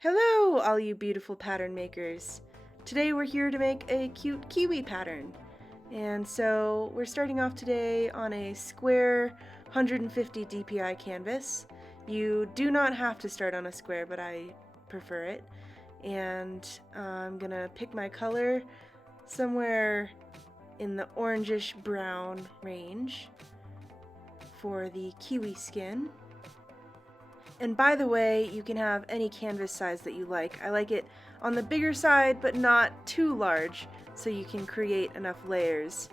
Hello, all you beautiful pattern makers. Today we're here to make a cute kiwi pattern. And so we're starting off today on a square 150 DPI canvas. You do not have to start on a square, but I prefer it. And I'm gonna pick my color somewhere in the orangish brown range for the kiwi skin. And by the way, you can have any canvas size that you like. I like it on the bigger side, but not too large, so you can create enough layers.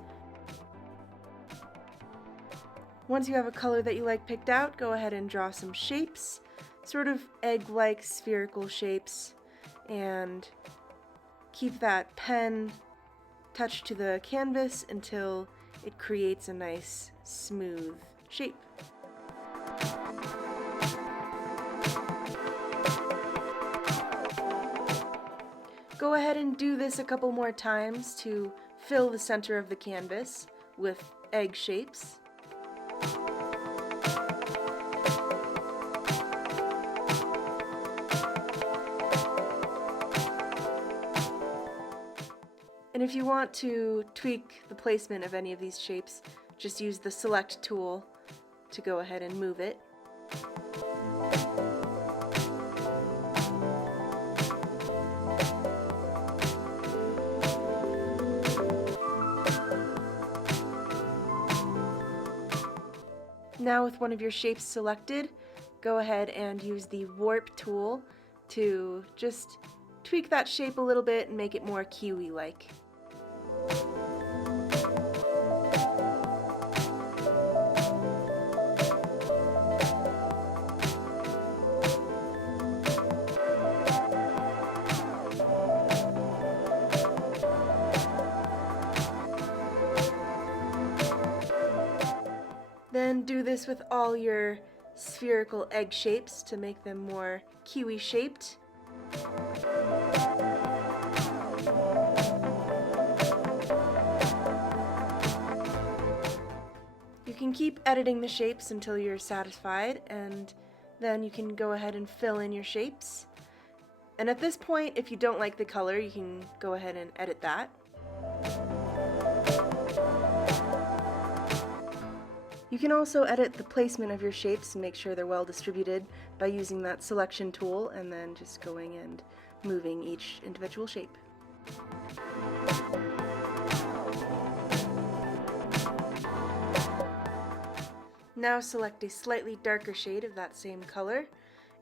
Once you have a color that you like picked out, go ahead and draw some shapes, sort of egg-like spherical shapes, and keep that pen touched to the canvas until it creates a nice, smooth shape. Go ahead and do this a couple more times to fill the center of the canvas with egg shapes. And if you want to tweak the placement of any of these shapes, just use the select tool to go ahead and move it. Now with one of your shapes selected, go ahead and use the warp tool to just tweak that shape a little bit and make it more kiwi-like. Then do this with all your spherical egg shapes to make them more kiwi shaped. You can keep editing the shapes until you're satisfied, and then you can go ahead and fill in your shapes. And at this point, if you don't like the color, you can go ahead and edit that. You can also edit the placement of your shapes and make sure they're well distributed by using that selection tool and then just going and moving each individual shape. Now select a slightly darker shade of that same color,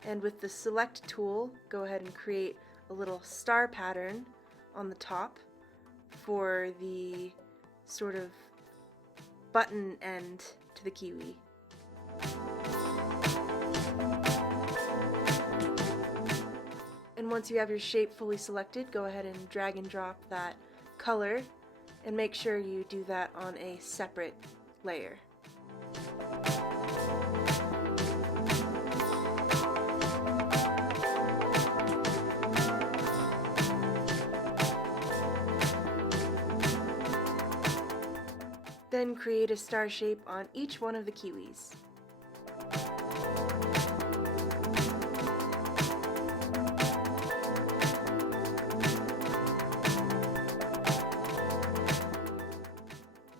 and with the select tool, go ahead and create a little star pattern on the top for the sort of button end to the kiwi. And once you have your shape fully selected, go ahead and drag and drop that color and make sure you do that on a separate layer. Then create a star shape on each one of the kiwis.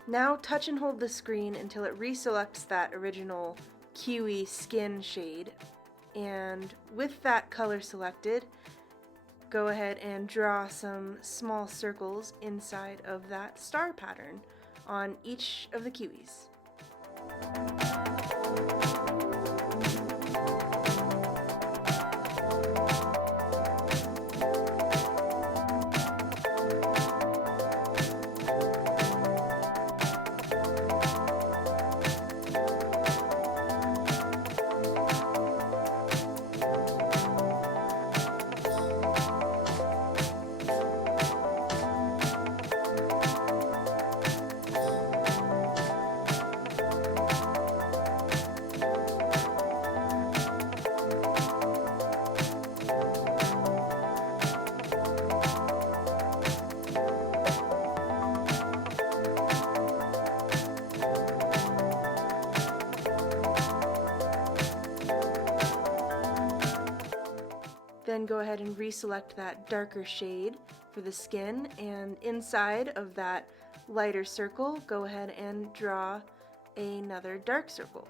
Now touch and hold the screen until it reselects that original kiwi skin shade, and with that color selected, go ahead and draw some small circles inside of that star pattern on each of the kiwis. Then go ahead and reselect that darker shade for the skin, and inside of that lighter circle, go ahead and draw another dark circle.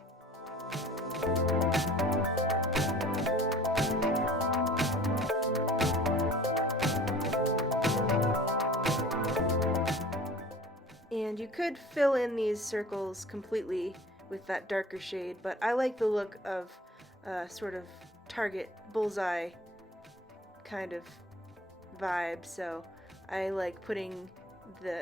And you could fill in these circles completely with that darker shade, but I like the look of sort of target bullseye kind of vibe, so I like putting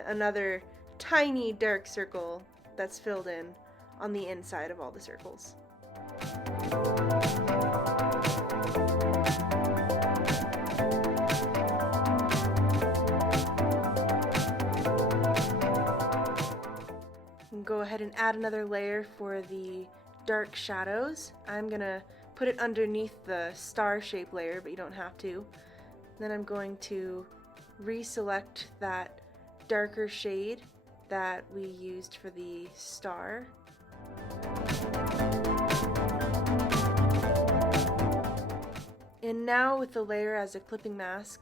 another tiny dark circle that's filled in on the inside of all the circles. Go ahead and add another layer for the dark shadows. I'm gonna put it underneath the star shape layer, but you don't have to. Then I'm going to reselect that darker shade that we used for the star. And now with the layer as a clipping mask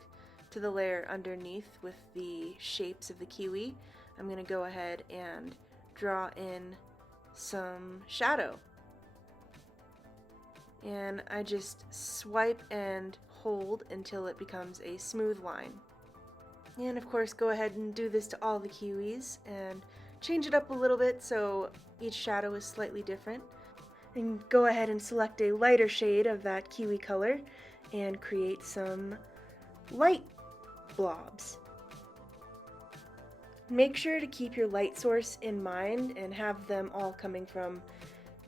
to the layer underneath with the shapes of the kiwi, I'm going to go ahead and draw in some shadow. And I just swipe and hold until it becomes a smooth line. And of course go ahead and do this to all the kiwis and change it up a little bit so each shadow is slightly different. And go ahead and select a lighter shade of that kiwi color and create some light blobs. Make sure to keep your light source in mind and have them all coming from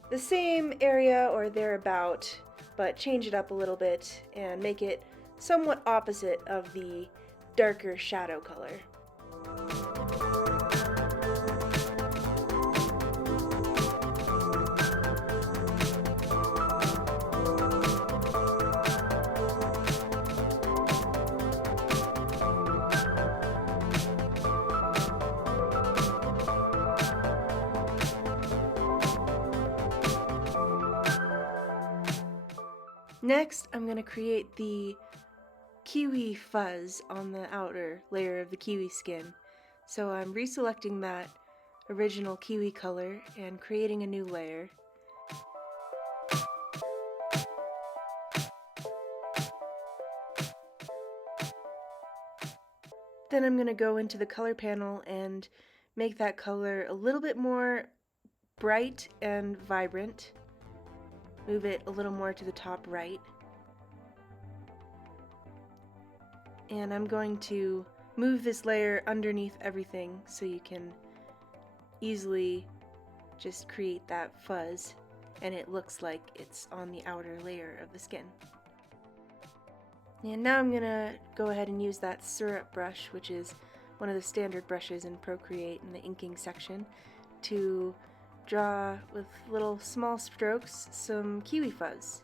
the same area or thereabout, but change it up a little bit and make it somewhat opposite of the darker shadow color. Next, I'm going to create the kiwi fuzz on the outer layer of the kiwi skin. So I'm reselecting that original kiwi color and creating a new layer. Then I'm going to go into the color panel and make that color a little bit more bright and vibrant. Move it a little more to the top right. And I'm going to move this layer underneath everything so you can easily just create that fuzz and it looks like it's on the outer layer of the skin. And now I'm going to go ahead and use that syrup brush, which is one of the standard brushes in Procreate in the inking section, to draw with little small strokes some kiwi fuzz.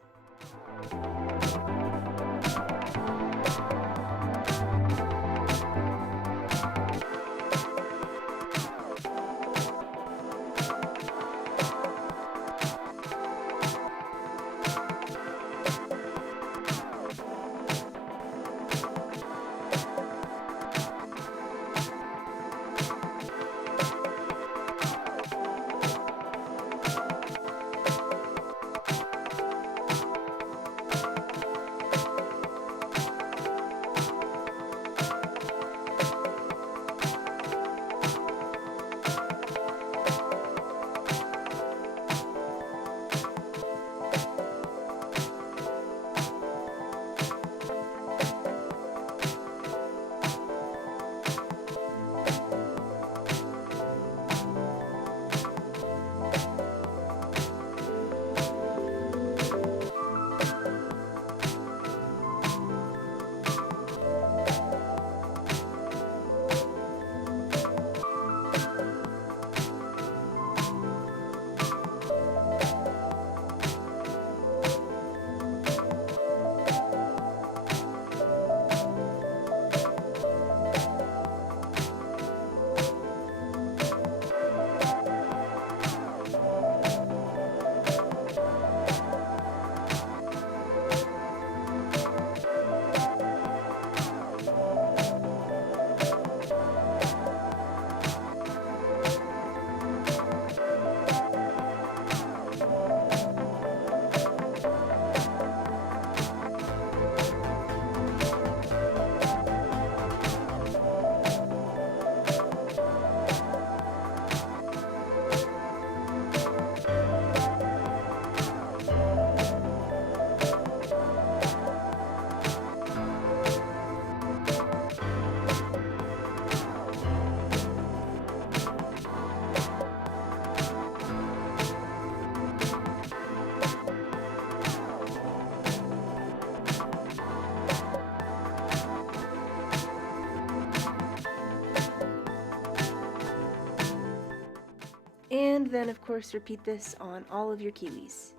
And then of course repeat this on all of your kiwis.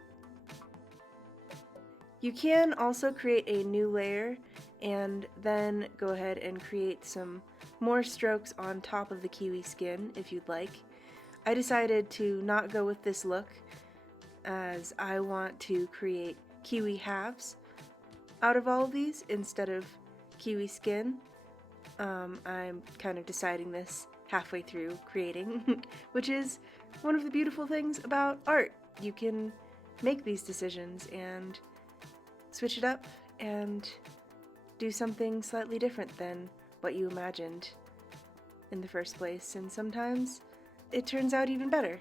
You can also create a new layer and then go ahead and create some more strokes on top of the kiwi skin if you'd like. I decided to not go with this look as I want to create kiwi halves out of all of these instead of kiwi skin. I'm kind of deciding this halfway through creating, which is one of the beautiful things about art. You can make these decisions and switch it up and do something slightly different than what you imagined in the first place, and sometimes it turns out even better.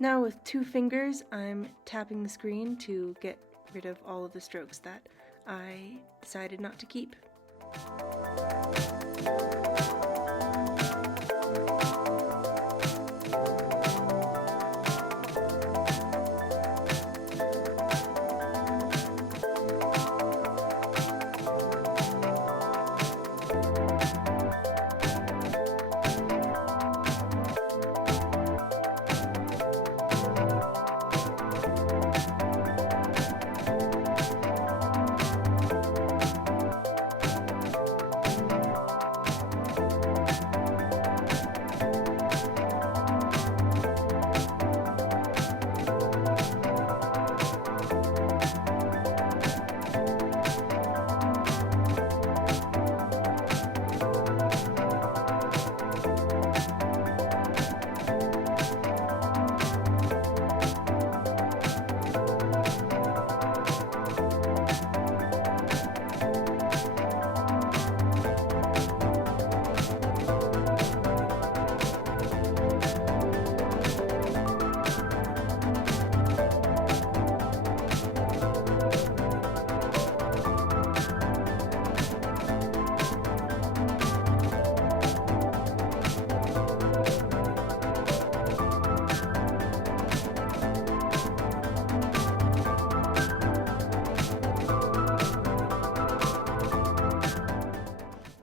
Now with 2 fingers, I'm tapping the screen to get rid of all of the strokes that I decided not to keep.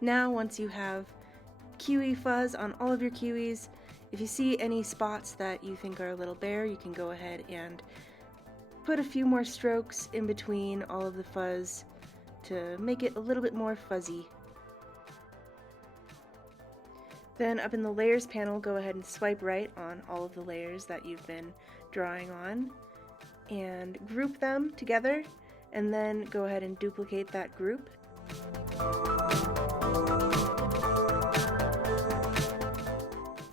Now, once you have kiwi fuzz on all of your kiwis, if you see any spots that you think are a little bare, you can go ahead and put a few more strokes in between all of the fuzz to make it a little bit more fuzzy. Then up in the layers panel, go ahead and swipe right on all of the layers that you've been drawing on and group them together, and then go ahead and duplicate that group.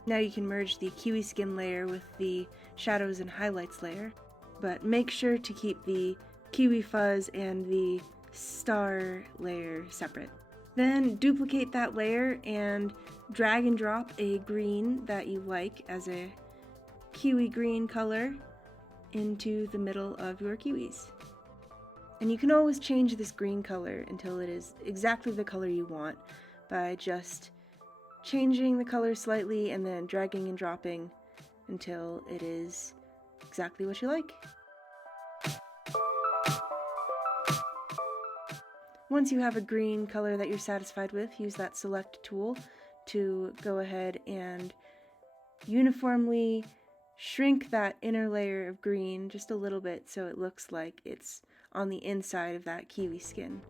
Now you can merge the kiwi skin layer with the shadows and highlights layer, but make sure to keep the kiwi fuzz and the star layer separate. Then duplicate that layer and drag and drop a green that you like as a kiwi green color into the middle of your kiwis. And you can always change this green color until it is exactly the color you want by just changing the color slightly and then dragging and dropping until it is exactly what you like. Once you have a green color that you're satisfied with, use that select tool to go ahead and uniformly shrink that inner layer of green just a little bit so it looks like it's on the inside of that kiwi skin.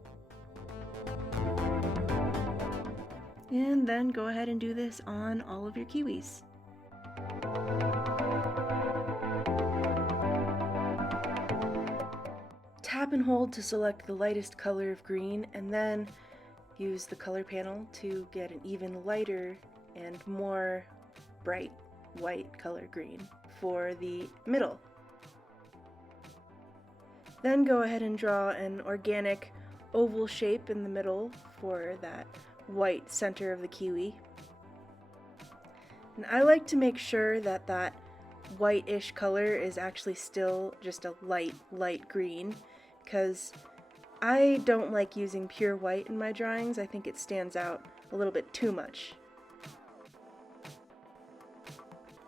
And then go ahead and do this on all of your kiwis. Tap and hold to select the lightest color of green, and then use the color panel to get an even lighter and more bright white color green for the middle. Then go ahead and draw an organic oval shape in the middle for that white center of the kiwi. And I like to make sure that that whitish color is actually still just a light green, because I don't like using pure white in my drawings. I think it stands out a little bit too much.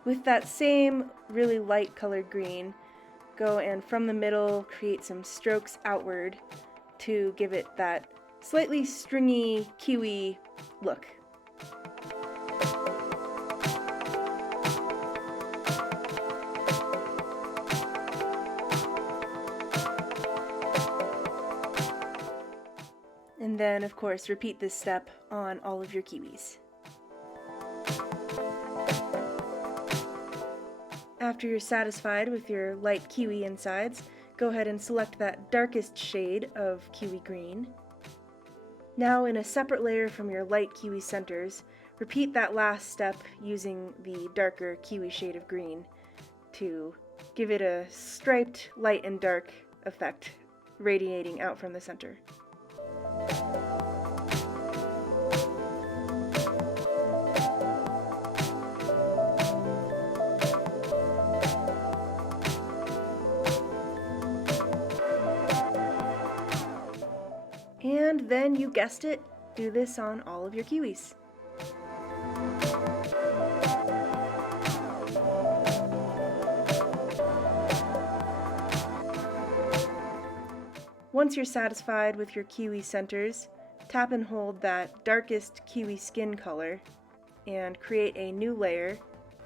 With that same really light colored green, go and from the middle create some strokes outward to give it that slightly stringy kiwi look. And then, of course, repeat this step on all of your kiwis. After you're satisfied with your light kiwi insides, go ahead and select that darkest shade of kiwi green. Now, in a separate layer from your light kiwi centers, repeat that last step using the darker kiwi shade of green to give it a striped light and dark effect radiating out from the center. And then, you guessed it, do this on all of your kiwis. Once you're satisfied with your kiwi centers, tap and hold that darkest kiwi skin color and create a new layer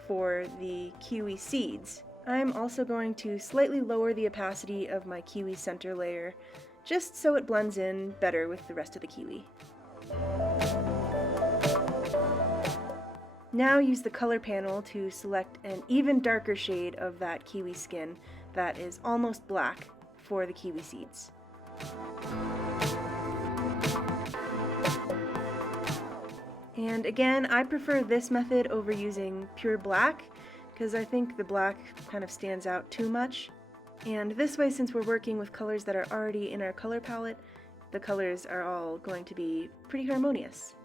for the kiwi seeds. I'm also going to slightly lower the opacity of my kiwi center layer, just so it blends in better with the rest of the kiwi. Now use the color panel to select an even darker shade of that kiwi skin that is almost black for the kiwi seeds. And again, I prefer this method over using pure black because I think the black kind of stands out too much. And this way, since we're working with colors that are already in our color palette, the colors are all going to be pretty harmonious.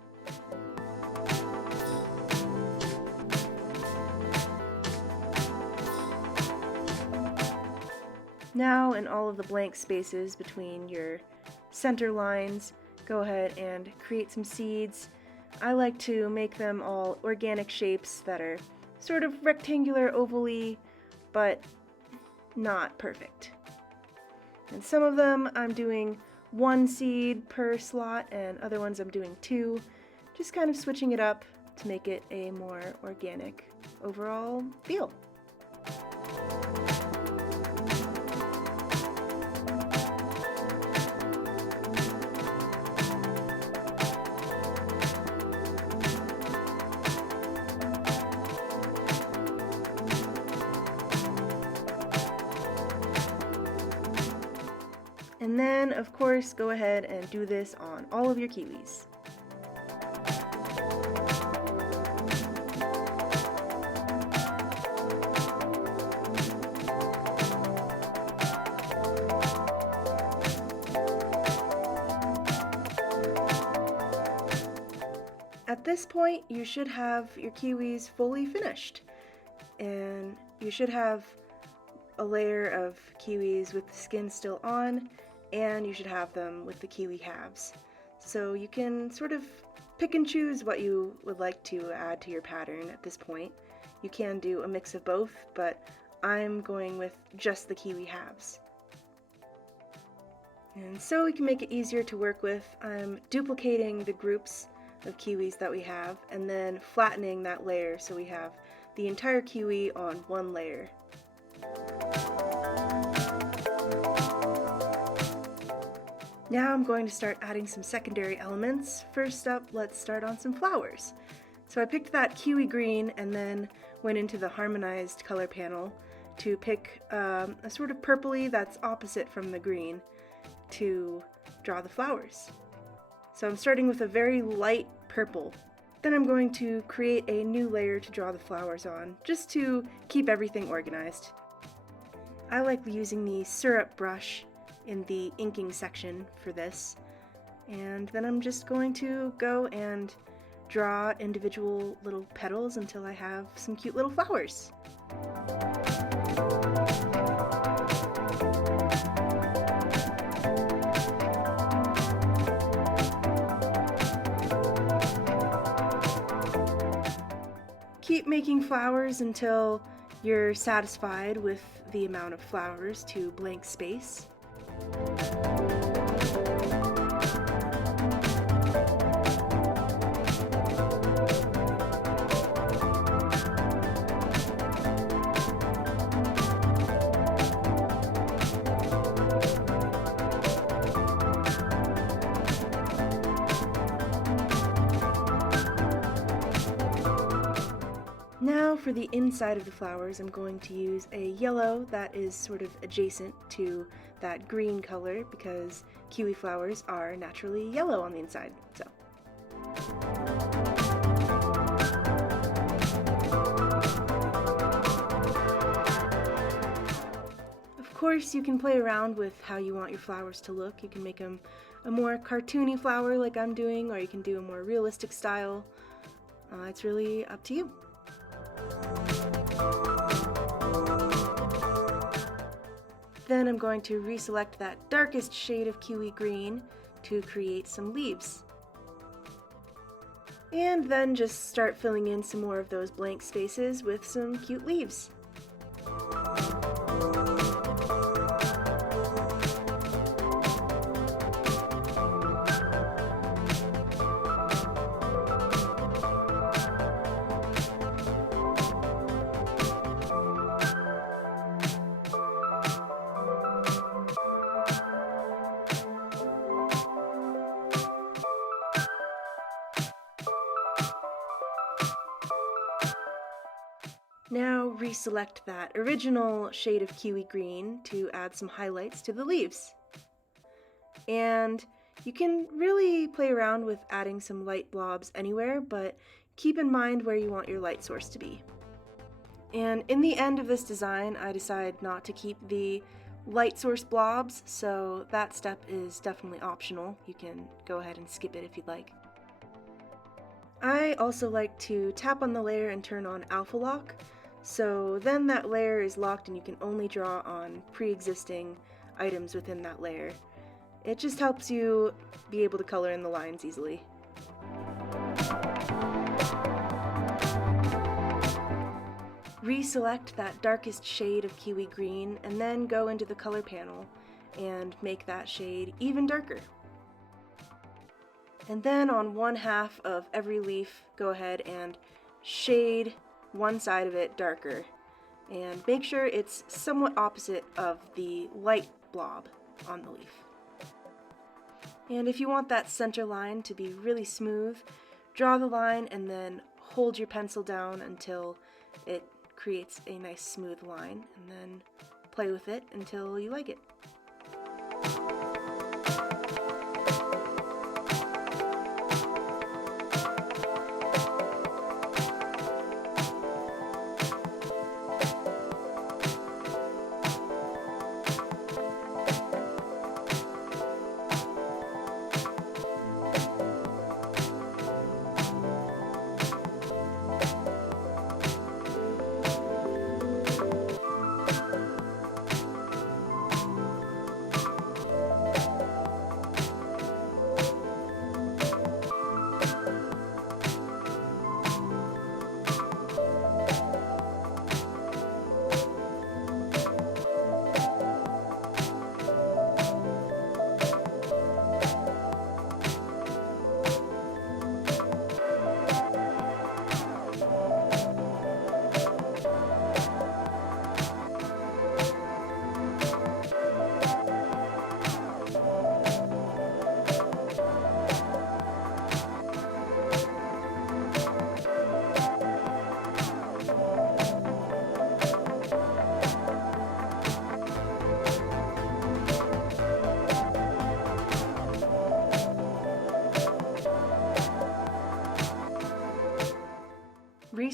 Now, in all of the blank spaces between your center lines, go ahead and create some seeds. I like to make them all organic shapes that are sort of rectangular, ovally, but not perfect. And some of them I'm doing 1 seed per slot, and other ones I'm doing 2, just kind of switching it up to make it a more organic overall feel. And then, of course, go ahead and do this on all of your kiwis. At this point, you should have your kiwis fully finished, and you should have a layer of kiwis with the skin still on, and you should have them with the kiwi halves. So you can sort of pick and choose what you would like to add to your pattern at this point. You can do a mix of both, but I'm going with just the kiwi halves. And so we can make it easier to work with, I'm duplicating the groups of kiwis that we have and then flattening that layer so we have the entire kiwi on one layer. Now I'm going to start adding some secondary elements. First up, let's start on some flowers. So I picked that kiwi green and then went into the harmonized color panel to pick a sort of purpley that's opposite from the green. to draw the flowers. So I'm starting with a very light purple. Then I'm going to create a new layer to draw the flowers on, just to keep everything organized. I like using the syrup brush in the inking section for this. And then I'm just going to go and draw individual little petals until I have some cute little flowers. Keep making flowers until you're satisfied with the amount of flowers to blank space. Now for the inside of the flowers, I'm going to use a yellow that is sort of adjacent to that green color because kiwi flowers are naturally yellow on the inside. So. Of course, you can play around with how you want your flowers to look. You can make them a more cartoony flower like I'm doing, or you can do a more realistic style. It's really up to you. Then I'm going to reselect that darkest shade of kiwi green to create some leaves. And then just start filling in some more of those blank spaces with some cute leaves. Now reselect that original shade of kiwi green to add some highlights to the leaves. And you can really play around with adding some light blobs anywhere, but keep in mind where you want your light source to be. And in the end of this design, I decided not to keep the light source blobs, so that step is definitely optional. You can go ahead and skip it if you'd like. I also like to tap on the layer and turn on alpha lock, so then that layer is locked and you can only draw on pre-existing items within that layer. It just helps you be able to color in the lines easily. Reselect that darkest shade of kiwi green and then go into the color panel and make that shade even darker. And then on one half of every leaf, go ahead and shade one side of it darker. And make sure it's somewhat opposite of the light blob on the leaf. And if you want that center line to be really smooth, draw the line and then hold your pencil down until it creates a nice smooth line, and then play with it until you like it.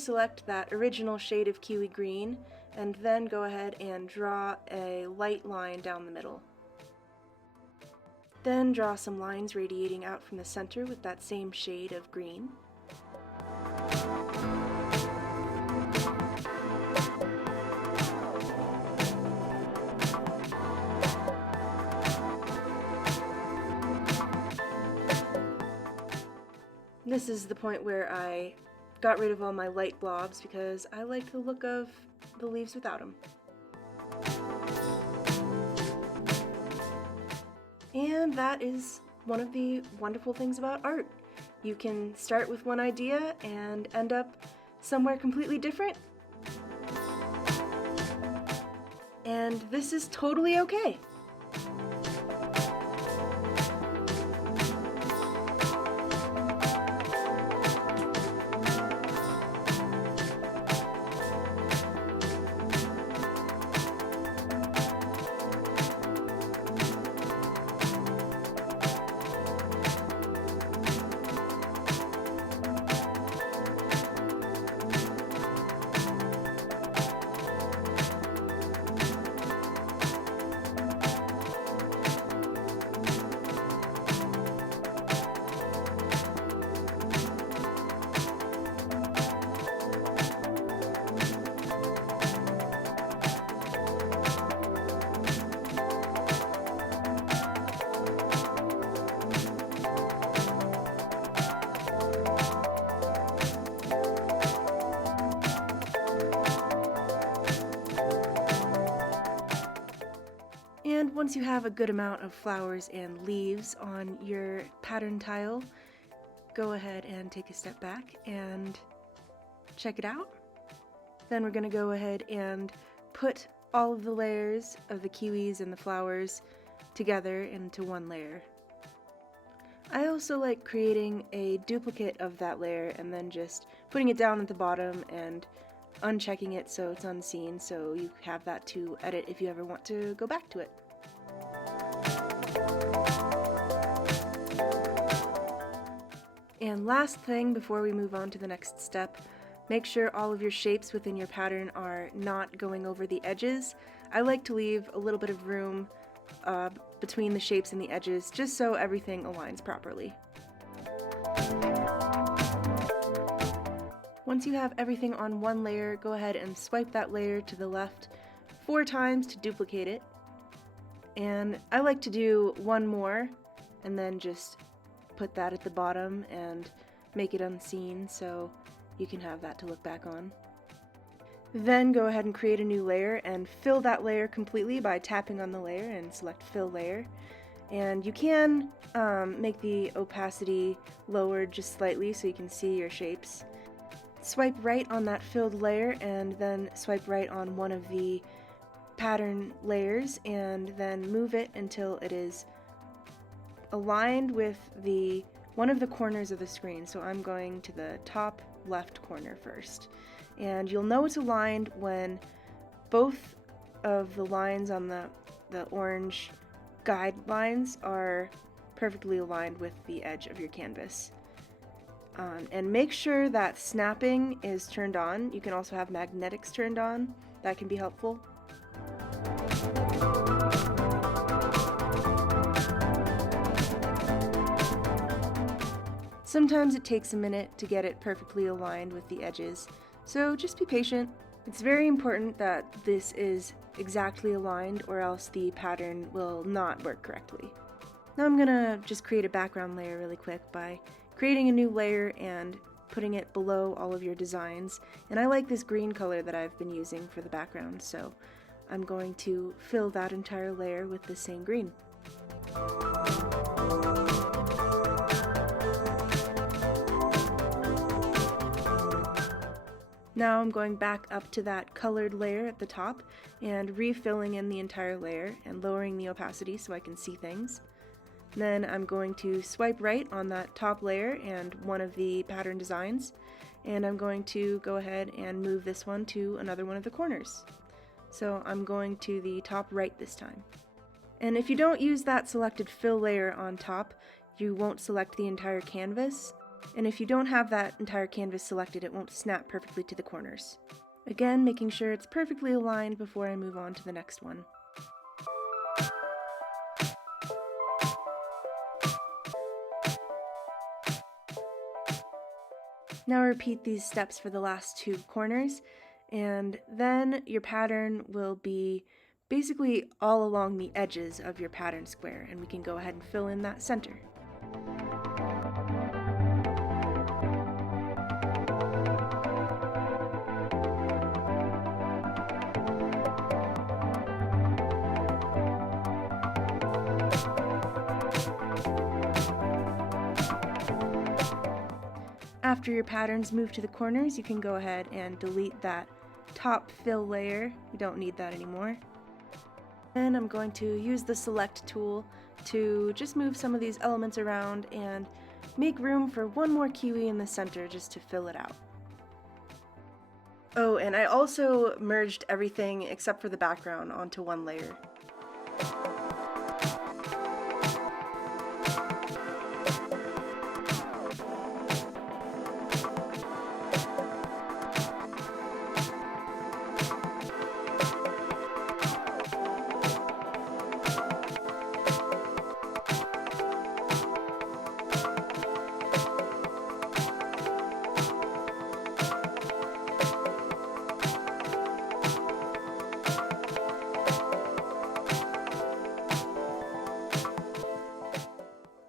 deselect that original shade of Kiwi green and then go ahead and draw a light line down the middle. Then draw some lines radiating out from the center with that same shade of green. This is the point where I got rid of all my light blobs because I like the look of the leaves without them. And that is one of the wonderful things about art. You can start with one idea and end up somewhere completely different. And this is totally okay. And once you have a good amount of flowers and leaves on your pattern tile, go ahead and take a step back and check it out. Then we're going to go ahead and put all of the layers of the kiwis and the flowers together into one layer. I also like creating a duplicate of that layer and then just putting it down at the bottom and unchecking it so it's unseen, so you have that to edit if you ever want to go back to it. And last thing before we move on to the next step, make sure all of your shapes within your pattern are not going over the edges. I like to leave a little bit of room between the shapes and the edges just so everything aligns properly. Once you have everything on one layer, go ahead and swipe that layer to the left 4 times to duplicate it. And I like to do one more and then just put that at the bottom and make it unseen so you can have that to look back on. Then go ahead and create a new layer and fill that layer completely by tapping on the layer and select Fill Layer. And you can make the opacity lowered just slightly so you can see your shapes. Swipe right on that filled layer and then swipe right on one of the pattern layers and then move it until it is aligned with one of the corners of the screen. So I'm going to the top left corner first. And you'll know it's aligned when both of the lines on the orange guidelines are perfectly aligned with the edge of your canvas. And make sure that snapping is turned on. You can also have magnetics turned on. That can be helpful. Sometimes it takes a minute to get it perfectly aligned with the edges, so just be patient. It's very important that this is exactly aligned or else the pattern will not work correctly. Now I'm gonna just create a background layer really quick by creating a new layer and putting it below all of your designs. And I like this green color that I've been using for the background, so I'm going to fill that entire layer with the same green. Now I'm going back up to that colored layer at the top and refilling in the entire layer and lowering the opacity so I can see things. Then I'm going to swipe right on that top layer and one of the pattern designs, and I'm going to go ahead and move this one to another one of the corners. So I'm going to the top right this time. And if you don't use that selected fill layer on top, you won't select the entire canvas, And if you don't have that entire canvas selected, it won't snap perfectly to the corners. Again, making sure it's perfectly aligned before I move on to the next one. Now repeat these steps for the last 2 corners, and then your pattern will be basically all along the edges of your pattern square, and we can go ahead and fill in that center. After your patterns move to the corners, you can go ahead and delete that top fill layer. We don't need that anymore. Then I'm going to use the select tool to just move some of these elements around and make room for one more kiwi in the center just to fill it out. Oh, and I also merged everything except for the background onto one layer.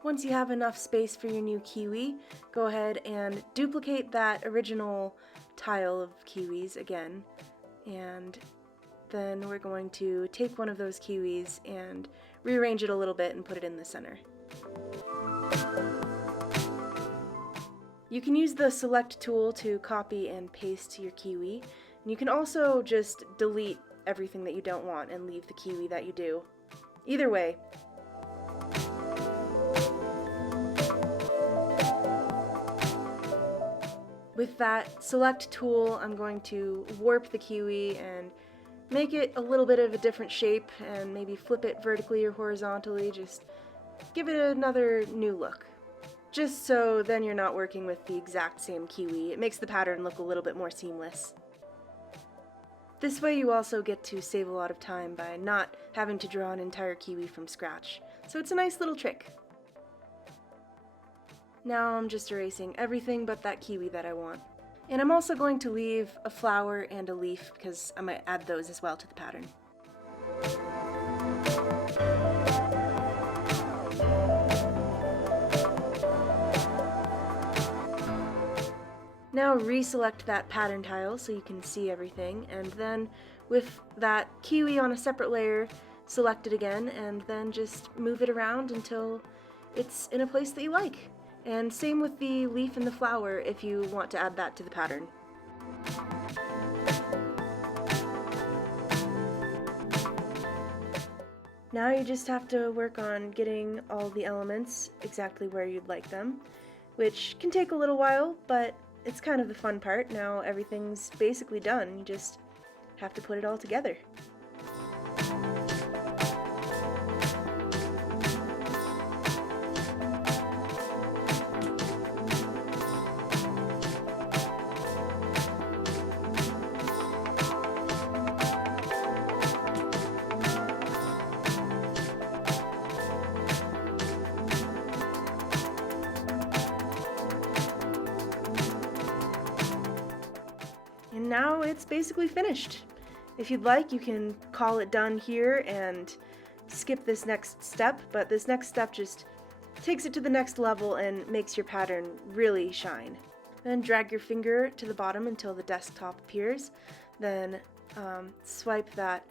Once you have enough space for your new kiwi, go ahead and duplicate that original tile of kiwis again, and then we're going to take one of those kiwis and rearrange it a little bit and put it in the center. You can use the select tool to copy and paste your kiwi, and you can also just delete everything that you don't want and leave the kiwi that you do. Either way. With that select tool, I'm going to warp the kiwi and make it a little bit of a different shape and maybe flip it vertically or horizontally, just give it another new look. Just so then you're not working with the exact same kiwi. It makes the pattern look a little bit more seamless. This way you also get to save a lot of time by not having to draw an entire kiwi from scratch. So it's a nice little trick. Now I'm just erasing everything but that kiwi that I want. And I'm also going to leave a flower and a leaf because I might add those as well to the pattern. Now reselect that pattern tile so you can see everything, and then with that kiwi on a separate layer, select it again and then just move it around until it's in a place that you like. And same with the leaf and the flower if you want to add that to the pattern. Now you just have to work on getting all the elements exactly where you'd like them, which can take a little while, but it's kind of the fun part. Now everything's basically done, you just have to put it all together. And now it's basically finished. If you'd like, you can call it done here and skip this next step, but this next step just takes it to the next level and makes your pattern really shine. Then drag your finger to the bottom until the desktop appears. Then swipe that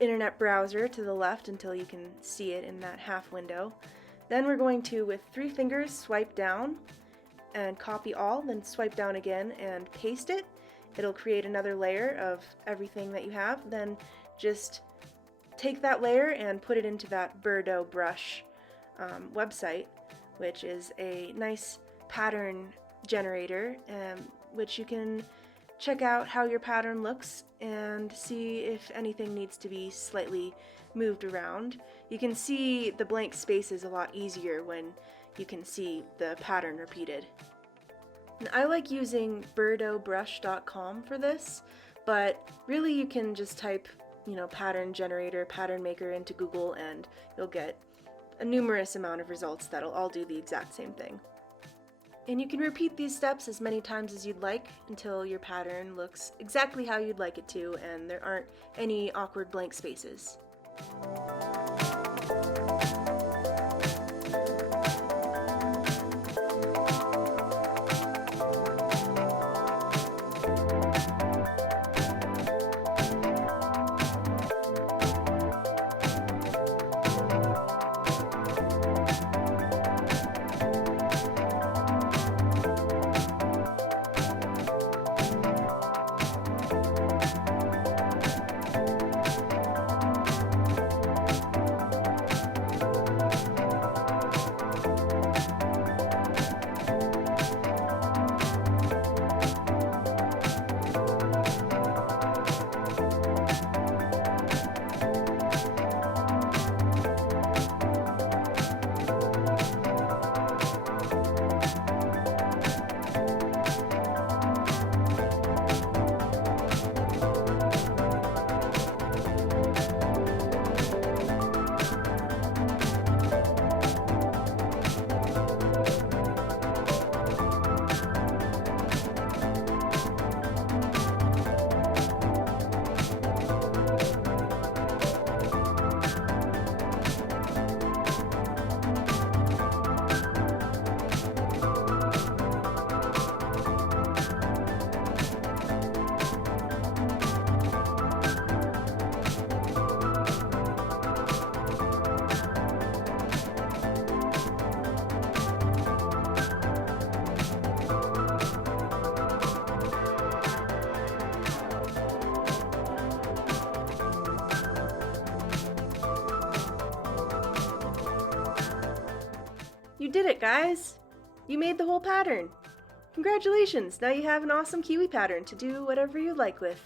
internet browser to the left until you can see it in that half window. Then we're going to, with 3 fingers, swipe down and copy all, then swipe down again and paste it. It'll create another layer of everything that you have. Then just take that layer and put it into that Bordeaux brush website, which is a nice pattern generator, which you can check out how your pattern looks and see if anything needs to be slightly moved around. You can see the blank spaces a lot easier when you can see the pattern repeated. And I like using birdobrush.com for this, but really you can just type, pattern generator, pattern maker into Google, and you'll get a numerous amount of results that'll all do the exact same thing. And you can repeat these steps as many times as you'd like until your pattern looks exactly how you'd like it to and there aren't any awkward blank spaces. You did it, guys! You made the whole pattern! Congratulations! Now you have an awesome kiwi pattern to do whatever you like with.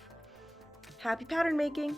Happy pattern making!